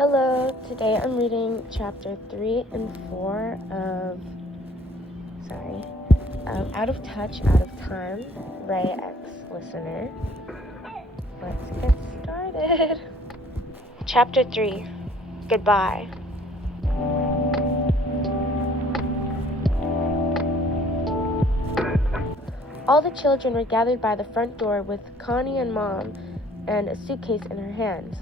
Hello, today I'm reading chapter 3 and 4 of, Out of Touch, Out of Time, Ray X-Listener. Let's get started. Chapter 3, Goodbye. All the children were gathered by the front door with Connie and Mom and a suitcase in her hands.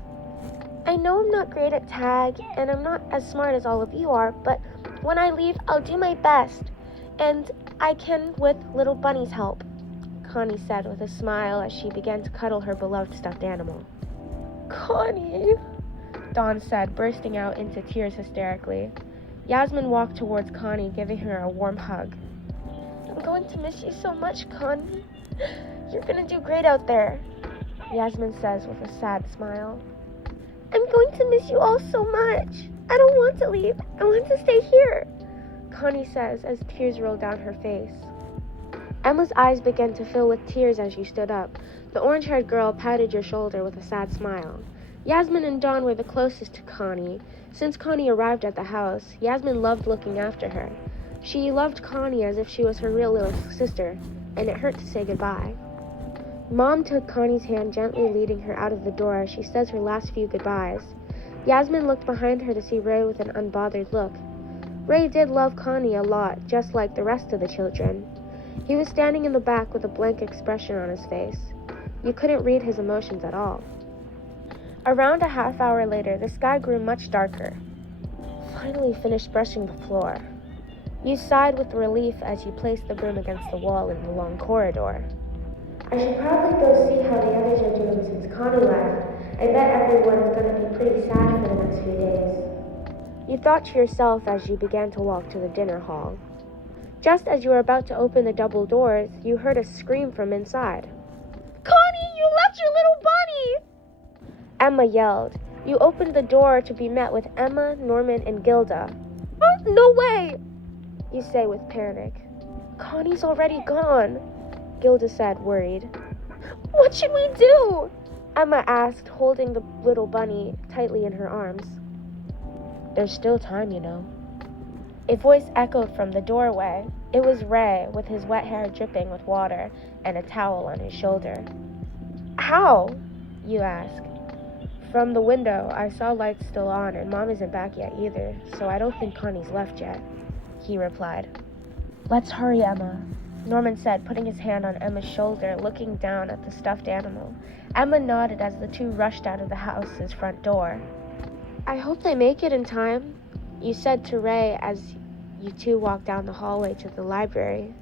I know I'm not great at tag, and I'm not as smart as all of you are, but when I leave, I'll do my best, and I can with little Bunny's help, Connie said with a smile as she began to cuddle her beloved stuffed animal. Connie, Dawn said, bursting out into tears hysterically. Yasmin walked towards Connie, giving her a warm hug. I'm going to miss you so much, Connie. You're going to do great out there, Yasmin says with a sad smile. I'm going to miss you all so much. I don't want to leave. I want to stay here, Connie says as tears roll down her face. Emma's eyes began to fill with tears as you stood up. The orange-haired girl patted your shoulder with a sad smile. Yasmin and Dawn were the closest to Connie. Since Connie arrived at the house, Yasmin loved looking after her. She loved Connie as if she was her real little sister, and it hurt to say goodbye. Mom took Connie's hand, gently leading her out of the door as she says her last few goodbyes. Yasmin looked behind her to see Ray with an unbothered look. Ray did love Connie a lot, just like the rest of the children. He was standing in the back with a blank expression on his face. You couldn't read his emotions at all. Around a half hour later, the sky grew much darker. Finally finished brushing the floor. You sighed with relief as you placed the broom against the wall in the long corridor. I should probably go see how the others are doing since Connie left. I bet everyone's going to be pretty sad for the next few days. You thought to yourself as you began to walk to the dinner hall. Just as you were about to open the double doors, you heard a scream from inside. Connie, you left your little bunny! Emma yelled. You opened the door to be met with Emma, Norman, and Gilda. Oh, no way! You say with panic. Connie's already gone, Gilda said, worried. What should we do? Emma asked, holding the little bunny tightly in her arms. There's still time, you know. A voice echoed from the doorway. It was Ray, with his wet hair dripping with water and a towel on his shoulder. How? You ask. From the window, I saw lights still on, and Mom isn't back yet either, so I don't think Connie's left yet, he replied. Let's hurry, Emma, Norman said, putting his hand on Emma's shoulder, looking down at the stuffed animal. Emma nodded as the two rushed out of the house's front door. I hope they make it in time, you said to Ray as you two walked down the hallway to the library.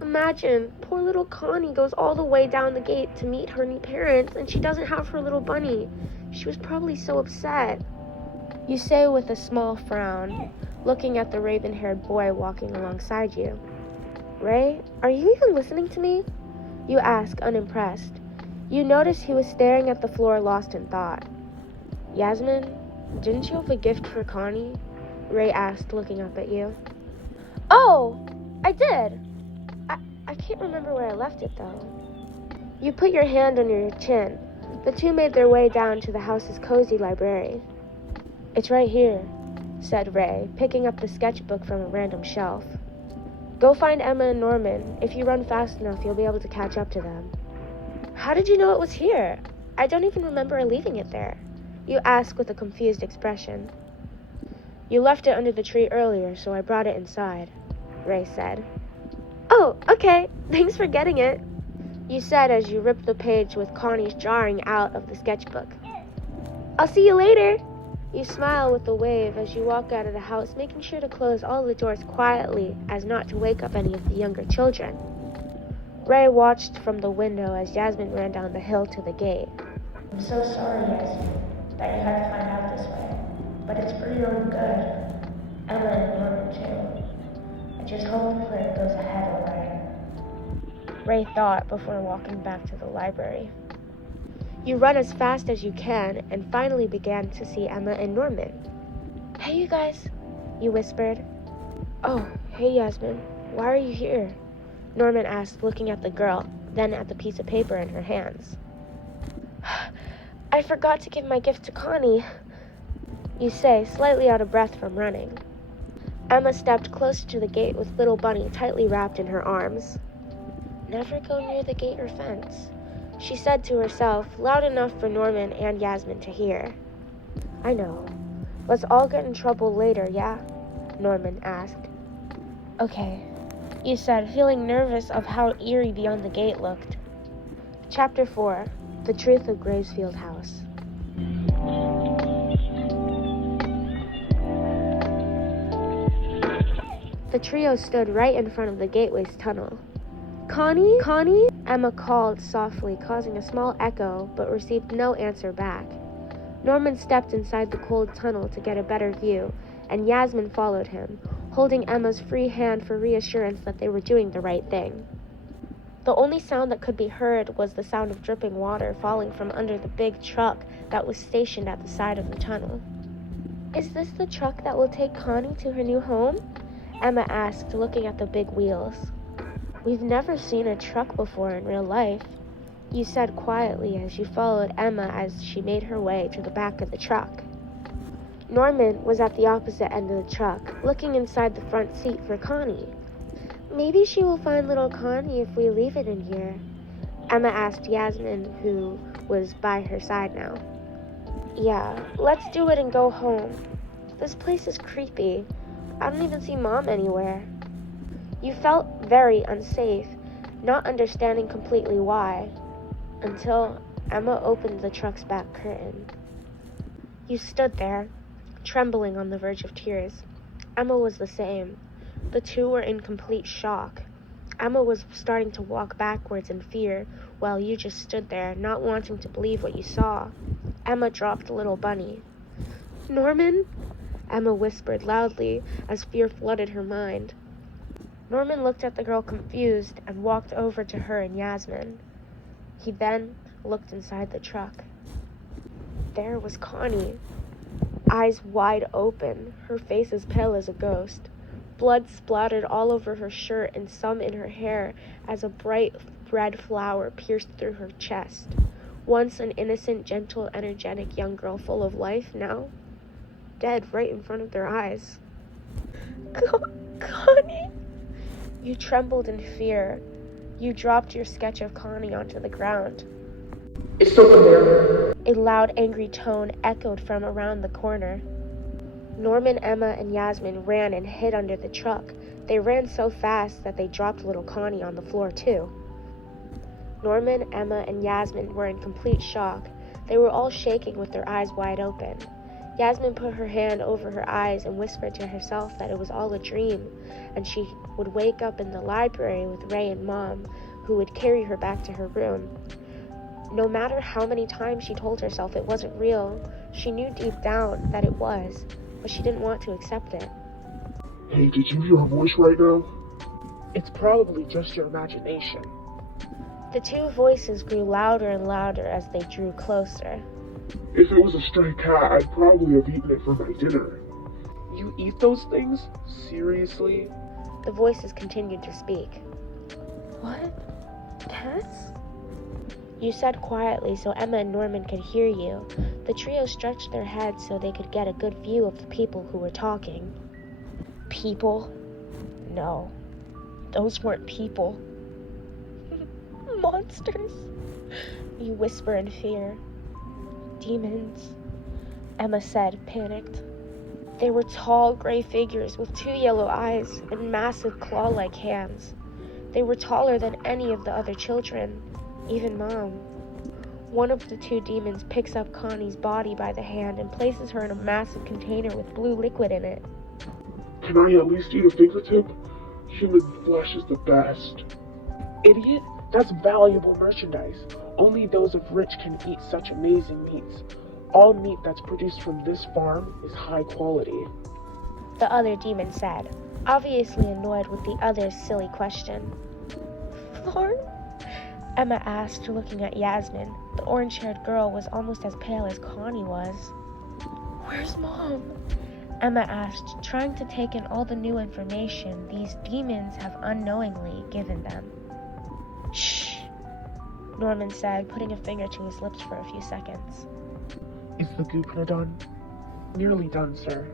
Imagine, poor little Connie goes all the way down the gate to meet her new parents, and she doesn't have her little bunny. She was probably so upset, you say with a small frown, looking at the raven-haired boy walking alongside you. Ray, are you even listening to me? You ask, unimpressed. You notice he was staring at the floor, lost in thought. Yasmin, didn't you have a gift for Connie? Ray asked, looking up at you. Oh, I did. I can't remember where I left it, though. You put your hand under your chin. The two made their way down to the house's cozy library. It's right here, said Ray, picking up the sketchbook from a random shelf. Go find Emma and Norman. If you run fast enough, you'll be able to catch up to them. How did you know it was here? I don't even remember leaving it there, you ask with a confused expression. You left it under the tree earlier, so I brought it inside, Ray said. Oh, okay. Thanks for getting it, you said as you ripped the page with Connie's drawing out of the sketchbook. I'll see you later. You smile with a wave as you walk out of the house, making sure to close all the doors quietly as not to wake up any of the younger children. Ray watched from the window as Yasmin ran down the hill to the gate. I'm so sorry, Yasmin, that you had to find out this way, but it's for your own good. Emma and Norman, too. I just hope it goes ahead all right. Ray thought before walking back to the library. You run as fast as you can and finally began to see Emma and Norman. Hey, you guys, you whispered. Oh, hey, Yasmin, why are you here? Norman asked, looking at the girl, then at the piece of paper in her hands. I forgot to give my gift to Connie, you say, slightly out of breath from running. Emma stepped closer to the gate with little Bunny tightly wrapped in her arms. Never go near the gate or fence, she said to herself, loud enough for Norman and Yasmin to hear. I know. Let's all get in trouble later, yeah? Norman asked. Okay, you said, feeling nervous of how eerie beyond the gate looked. Chapter 4. The Truth of Gravesfield House. The trio stood right in front of the gateway's tunnel. Connie? Connie? Emma called softly, causing a small echo, but received no answer back. Norman stepped inside the cold tunnel to get a better view, and Yasmin followed him, holding Emma's free hand for reassurance that they were doing the right thing. The only sound that could be heard was the sound of dripping water falling from under the big truck that was stationed at the side of the tunnel. Is this the truck that will take Connie to her new home? Emma asked, looking at the big wheels. We've never seen a truck before in real life, you said quietly as you followed Emma as she made her way to the back of the truck. Norman was at the opposite end of the truck, looking inside the front seat for Connie. Maybe she will find little Connie if we leave it in here, Emma asked Yasmin, who was by her side now. Yeah, let's do it and go home. This place is creepy. I don't even see Mom anywhere. You felt very unsafe, not understanding completely why, until Emma opened the truck's back curtain. You stood there, trembling on the verge of tears. Emma was the same. The two were in complete shock. Emma was starting to walk backwards in fear, while you just stood there, not wanting to believe what you saw. Emma dropped little Bunny. Norman? Emma whispered loudly as fear flooded her mind. Norman looked at the girl confused and walked over to her and Yasmin. He then looked inside the truck. There was Connie, eyes wide open, her face as pale as a ghost. Blood splattered all over her shirt and some in her hair as a bright red flower pierced through her chest. Once an innocent, gentle, energetic young girl full of life, now dead right in front of their eyes. Connie? You trembled in fear. You dropped your sketch of Connie onto the ground. It's still in there. A loud, angry tone echoed from around the corner. Norman, Emma, and Yasmin ran and hid under the truck. They ran so fast that they dropped little Connie on the floor, too. Norman, Emma, and Yasmin were in complete shock. They were all shaking with their eyes wide open. Yasmin put her hand over her eyes and whispered to herself that it was all a dream, and she would wake up in the library with Ray and Mom, who would carry her back to her room. No matter how many times she told herself it wasn't real, she knew deep down that it was, but she didn't want to accept it. Hey, did you hear her voice right now? It's probably just your imagination. The two voices grew louder and louder as they drew closer. If it was a stray cat, I'd probably have eaten it for my dinner. You eat those things? Seriously? The voices continued to speak. What? Cats? You said quietly so Emma and Norman could hear you. The trio stretched their heads so they could get a good view of the people who were talking. People? No. Those weren't people. Monsters? You whisper in fear. Demons, Emma said, panicked. They were tall, gray figures with 2 yellow eyes and massive claw-like hands. They were taller than any of the other children, even Mom. One of the 2 demons picks up Connie's body by the hand and places her in a massive container with blue liquid in it. Can I at least eat a fingertip? Human flesh is the best. Idiot, that's valuable merchandise. Only those of rich can eat such amazing meats. All meat that's produced from this farm is high quality. The other demon said, obviously annoyed with the other's silly question. Farm? Emma asked, looking at Yasmin. The orange-haired girl was almost as pale as Connie was. Where's Mom? Emma asked, trying to take in all the new information these demons have unknowingly given them. Shh, Norman said, putting a finger to his lips for a few seconds. Is the goop done? Nearly done, sir.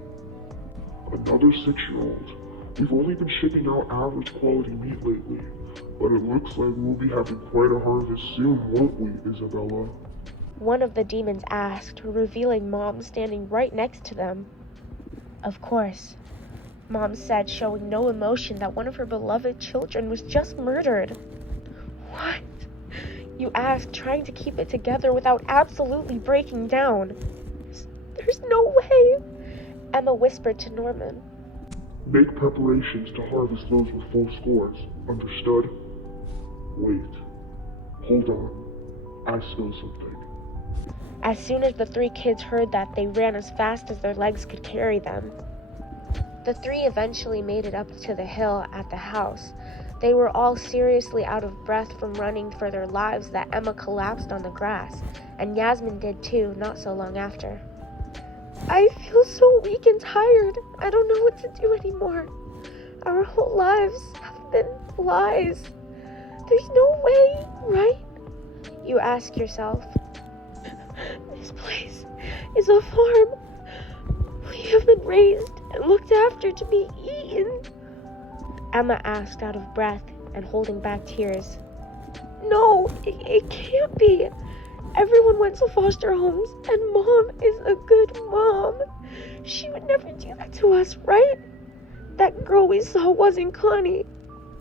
Another 6-year-old. We've only been shipping out average quality meat lately, but it looks like we'll be having quite a harvest soon, won't we, Isabella? One of the demons asked, revealing Mom standing right next to them. Of course, Mom said, showing no emotion, that one of her beloved children was just murdered. What? You asked, trying to keep it together without absolutely breaking down. There's no way, Emma whispered to Norman. Make preparations to harvest those with full scores. Understood? Wait. Hold on. I smell something. As soon as the 3 kids heard that, they ran as fast as their legs could carry them. The 3 eventually made it up to the hill at the house. They were all seriously out of breath from running for their lives that Emma collapsed on the grass, and Yasmin did too, not so long after. I feel so weak and tired. I don't know what to do anymore. Our whole lives have been lies. There's no way, right? You ask yourself. This place is a farm. We have been raised and looked after to be eaten. Emma asked out of breath and holding back tears. No, it can't be. Everyone went to foster homes, and Mom is a good mom. She would never do that to us, right? That girl we saw wasn't Connie,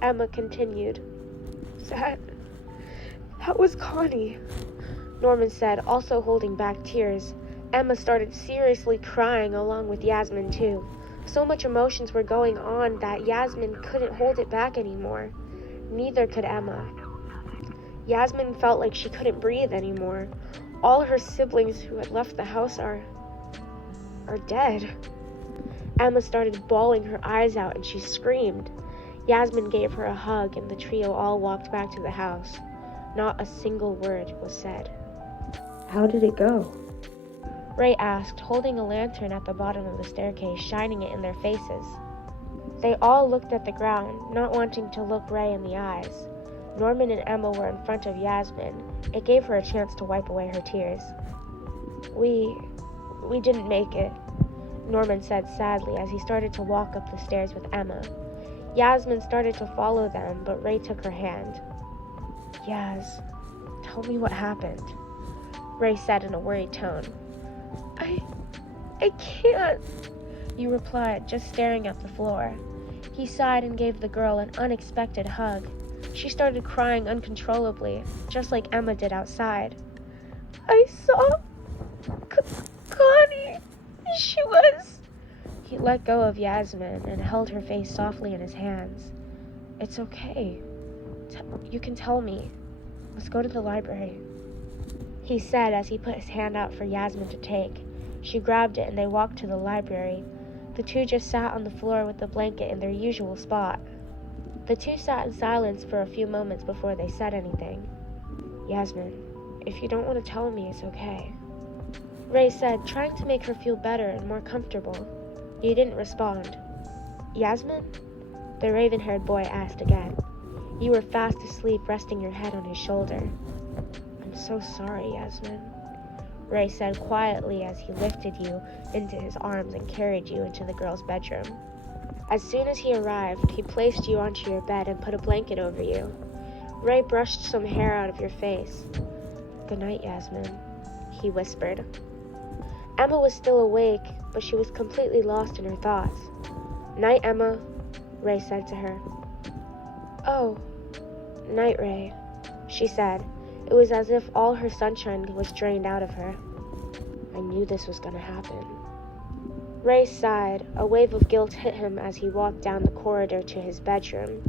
Emma continued. That was Connie, Norman said, also holding back tears. Emma started seriously crying along with Yasmin too. So much emotions were going on that Yasmin couldn't hold it back anymore. Neither could Emma. Yasmin felt like she couldn't breathe anymore. All her siblings who had left the house are dead. Emma started bawling her eyes out and she screamed. Yasmin gave her a hug and the trio all walked back to the house. Not a single word was said. How did it go? Ray asked, holding a lantern at the bottom of the staircase, shining it in their faces. They all looked at the ground, not wanting to look Ray in the eyes. Norman and Emma were in front of Yasmin. It gave her a chance to wipe away her tears. We didn't make it, Norman said sadly as he started to walk up the stairs with Emma. Yasmin started to follow them, but Ray took her hand. Yas, tell me what happened, Ray said in a worried tone. I can't, you replied, just staring at the floor. He sighed and gave the girl an unexpected hug. She started crying uncontrollably, just like Emma did outside. I saw Connie. She was... He let go of Yasmin and held her face softly in his hands. It's okay. You can tell me. Let's go to the library, he said as he put his hand out for Yasmin to take. She grabbed it and they walked to the library. The 2 just sat on the floor with the blanket in their usual spot. The 2 sat in silence for a few moments before they said anything. Yasmin, if you don't want to tell me, it's okay, Ray said, trying to make her feel better and more comfortable. He didn't respond. Yasmin? The raven-haired boy asked again. You were fast asleep, resting your head on his shoulder. I'm so sorry, Yasmin, Ray said quietly as he lifted you into his arms and carried you into the girl's bedroom. As soon as he arrived, he placed you onto your bed and put a blanket over you. Ray brushed some hair out of your face. Good night, Yasmin, he whispered. Emma was still awake, but she was completely lost in her thoughts. Night, Emma, Ray said to her. Oh, night, Ray, she said. It was as if all her sunshine was drained out of her. I knew this was going to happen. Ray sighed. A wave of guilt hit him as he walked down the corridor to his bedroom.